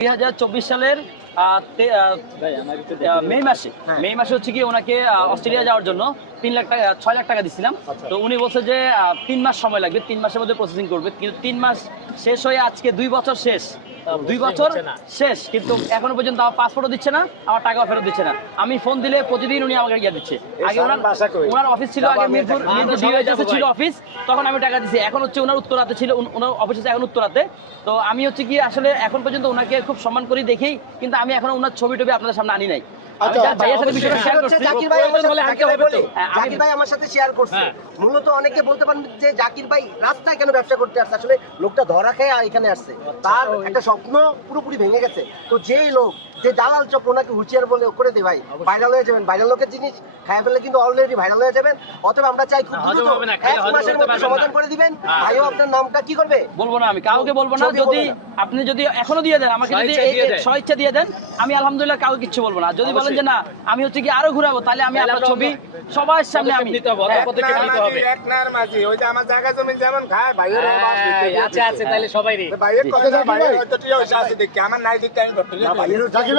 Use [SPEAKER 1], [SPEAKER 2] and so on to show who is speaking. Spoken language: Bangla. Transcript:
[SPEAKER 1] দুই হাজার চব্বিশ সালের মে মাসে। মে মাসে হচ্ছে কি ওনাকে অস্ট্রেলিয়া যাওয়ার জন্য তিন লাখ টাকা ছয় লাখ টাকা দিছিলাম। তো উনি বলছে যে তিন মাস সময় লাগবে তিন মাসের মধ্যে প্রসেসিং করবে। কিন্তু তিন মাস শেষ হয়ে আজকে দুই বছর শেষ। দুই বছর শেষ কিন্তু এখনও পর্যন্ত আমার পাসপোর্টও দিচ্ছে না আমার টাকাও ফেরত দিচ্ছে না। আমি ফোন দিলে প্রতিদিন উনি আমাকে গিয়ে দিচ্ছে। আগে ওনার ওনার অফিস ছিল আগে মিরপুর মিরপুর ডিওএইচএসে ছিল অফিস তখন আমি টাকা দিচ্ছি এখন হচ্ছে ওনার উত্তরাতে ছিল ওনার অফিস আছে এখন উত্তরাতে। তো আমি হচ্ছে কি আসলে এখন পর্যন্ত ওনাকে খুব সম্মান করি দেখেই কিন্তু আমি এখনও ওনার ছবি টবি আপনাদের সামনে আনি নাই।
[SPEAKER 2] আচ্ছা,
[SPEAKER 1] হ্যাঁ,
[SPEAKER 3] জাকির ভাই আমার সাথে শেয়ার করছে। মূলত অনেকে বলতে পারেন যে জাকির ভাই রাস্তায় কেন ব্যবসা করতে আসছে? আসলে লোকটা ধরা খেয়ে এখানে আসছে। তার একটা স্বপ্ন পুরোপুরি ভেঙে গেছে। তো যেই লোক যে দালাল চক্র ওনাকে হুঁচিয়ার বলে করে দে ভাই। ভাইরাল হয়ে যাবেন। ভাইরাল লোকের জিনিস খায় ফেলে কিন্তু অলরেডি ভাইরাল হয়ে যাবেন। অথবা আমরা চাই খুব দ্রুত এক মাসের মধ্যে সমাধান করে দিবেন। ভাইও আপনার নামটা কি করবে?
[SPEAKER 1] বলব না আমি কাউকে বলব না। যদি আপনি যদি এখনও দিয়ে দেন আমাকে যদি স্বেচ্ছা দিয়ে দেন। আমি আলহামদুলিল্লাহ কাউকে কিচ্ছু বলব না। যদি বলেন যে না আমি হচ্ছে কি আরও ঘুরাবো তাহলে আমি আপনার ছবি সবার সামনে আমি হ্যাঁ,
[SPEAKER 4] এক নার মাঝি ওই যে আমার জায়গা জমি যেমন খায় ভাইয়ের
[SPEAKER 5] আছে আছে তাহলে সবাই রে
[SPEAKER 4] ভাইয়ের কথা ভাইয়ের হয়তো হইছে আছে দেখি আমার নাই দেখি আমি
[SPEAKER 2] না, ভাইয়েরও জাকির